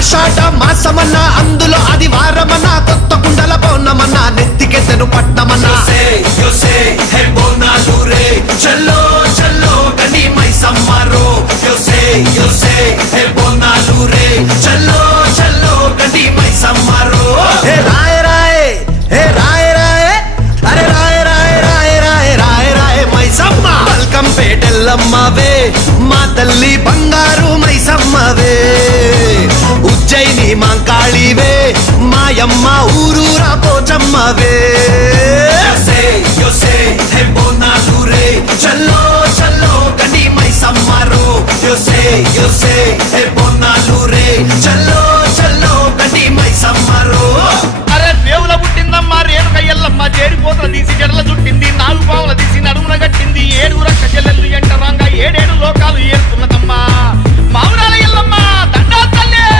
ఆషాఢ మాసమన్నా అందులో అది వారమన్నా కొత్త కుండల పౌర్ణమన్నా నెత్తికెత్తెను పట్నమన్నా హే బోనాలు రే చల్లో చల్లో గని మైసమ్మరో హే బోనాలు రే చల్లో చల్లో గని మైసమ్మరో హే రాయ రాయ హే రాయ రాయ అరే రాయ రాయ రాయ రాయ రాయ రాయ మైసమ్మ మల్కంపేటెల్లమ్మవే మా తల్లి బంగారు మైసమ్మవే ఉజ్జయిని మాంకాళివే మాయమ్మ